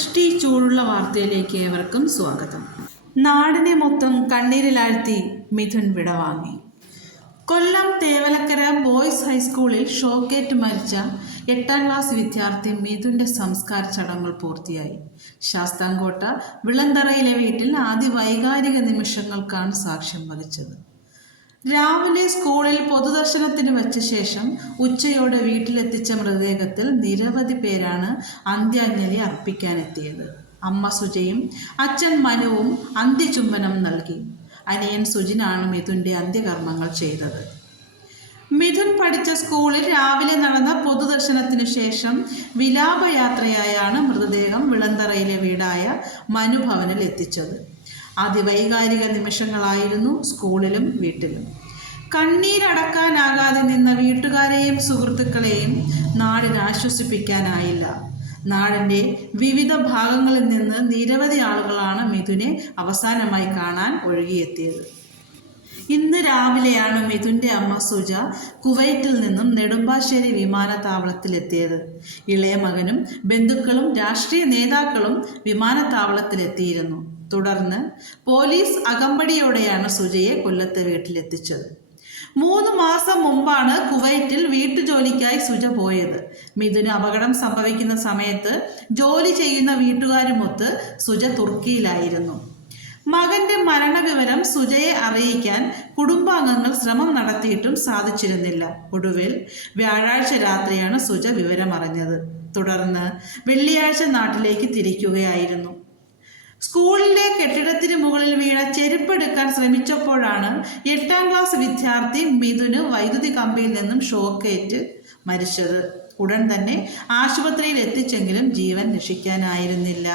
സൃഷ്ടി ചൂടുള്ള വാർത്തയിലേക്ക് ഏവർക്കും സ്വാഗതം. നാടിനെ മൊത്തം കണ്ണീരിലാഴ്ത്തി മിഥുൻ വിടവാങ്ങി കൊല്ലം തേവലക്കര ബോയ്സ് ഹൈസ്കൂളിൽ ഷോക്കേറ്റ് മരിച്ച എട്ടാം ക്ലാസ് വിദ്യാർത്ഥി മിഥുന്റെ സംസ്കാര ചടങ്ങുകൾ പൂർത്തിയായി. ശാസ്താംകോട്ട വിളന്തറയിലെ വീട്ടിൽ ആദ്യ വൈകാരിക നിമിഷങ്ങൾക്കാണ് സാക്ഷ്യം വഹിച്ചത്. രാവിലെ സ്കൂളിൽ പൊതുദർശനത്തിന് വെച്ച ശേഷം ഉച്ചയോടെ വീട്ടിലെത്തിച്ച മൃതദേഹത്തിൽ നിരവധി പേരാണ് അന്ത്യാഞ്ജലി അർപ്പിക്കാനെത്തിയത്. അമ്മ സുജയും അച്ഛൻ മനുവും അന്ത്യചുംബനം നൽകി. അനിയൻ സുജിനാണ് മിഥുന്റെ അന്ത്യകർമ്മങ്ങൾ ചെയ്തത്. മിഥുൻ പഠിച്ച സ്കൂളിൽ രാവിലെ നടന്ന പൊതുദർശനത്തിനു ശേഷം വിലാപയാത്രയായാണ് മൃതദേഹം വിളന്തറയിലെ വീടായ മനുഭവനിൽ എത്തിച്ചത്. അതിവൈകാരിക നിമിഷങ്ങളായിരുന്നു സ്കൂളിലും വീട്ടിലും. കണ്ണീരടക്കാനാകാതെ നിന്ന വീട്ടുകാരെയും സുഹൃത്തുക്കളെയും നാടിനെ ആശ്വസിപ്പിക്കാനായില്ല. നാടിന്റെ വിവിധ ഭാഗങ്ങളിൽ നിന്ന് നിരവധി ആളുകളാണ് മിഥുനെ അവസാനമായി കാണാൻ ഒഴുകിയെത്തിയത്. ഇന്ന് രാവിലെയാണ് മിഥുന്റെ അമ്മ സുജ കുവൈറ്റിൽ നിന്നും നെടുമ്പാശ്ശേരി വിമാനത്താവളത്തിലെത്തിയത്. ഇളയ മകനും ബന്ധുക്കളും രാഷ്ട്രീയ നേതാക്കളും വിമാനത്താവളത്തിലെത്തിയിരുന്നു. തുടർന്ന് പോലീസ് അകമ്പടിയോടെയാണ് സുജയെ കൊല്ലത്തെ വീട്ടിലെത്തിച്ചത്. മൂന്ന് മാസം മുമ്പാണ് കുവൈറ്റിൽ വീട്ടുജോലിക്കായി സുജ പോയത്. മിഥുന് അപകടം സംഭവിക്കുന്ന സമയത്ത് ജോലി ചെയ്യുന്ന വീട്ടുകാരുമൊത്ത് സുജ തുർക്കിയിലായിരുന്നു. മകന്റെ മരണവിവരം സുജയെ അറിയിക്കാൻ കുടുംബാംഗങ്ങൾ ശ്രമം നടത്തിയിട്ടും സാധിച്ചിരുന്നില്ല. ഒടുവിൽ വ്യാഴാഴ്ച രാത്രിയാണ് സുജ വിവരമറിഞ്ഞത്. തുടർന്ന് വെള്ളിയാഴ്ച നാട്ടിലേക്ക് തിരിക്കുകയായിരുന്നു. സ്കൂളിലെ കെട്ടിടത്തിന് മുകളിൽ വീണ ചെരുപ്പെടുക്കാൻ ശ്രമിച്ചപ്പോഴാണ് എട്ടാം ക്ലാസ് വിദ്യാർത്ഥി മിഥുന് വൈദ്യുതി കമ്പിയിൽ നിന്നും ഷോക്കേറ്റ് മരിച്ചത്. ഉടൻ തന്നെ ആശുപത്രിയിൽ എത്തിച്ചെങ്കിലും ജീവൻ രക്ഷിക്കാനായിരുന്നില്ല.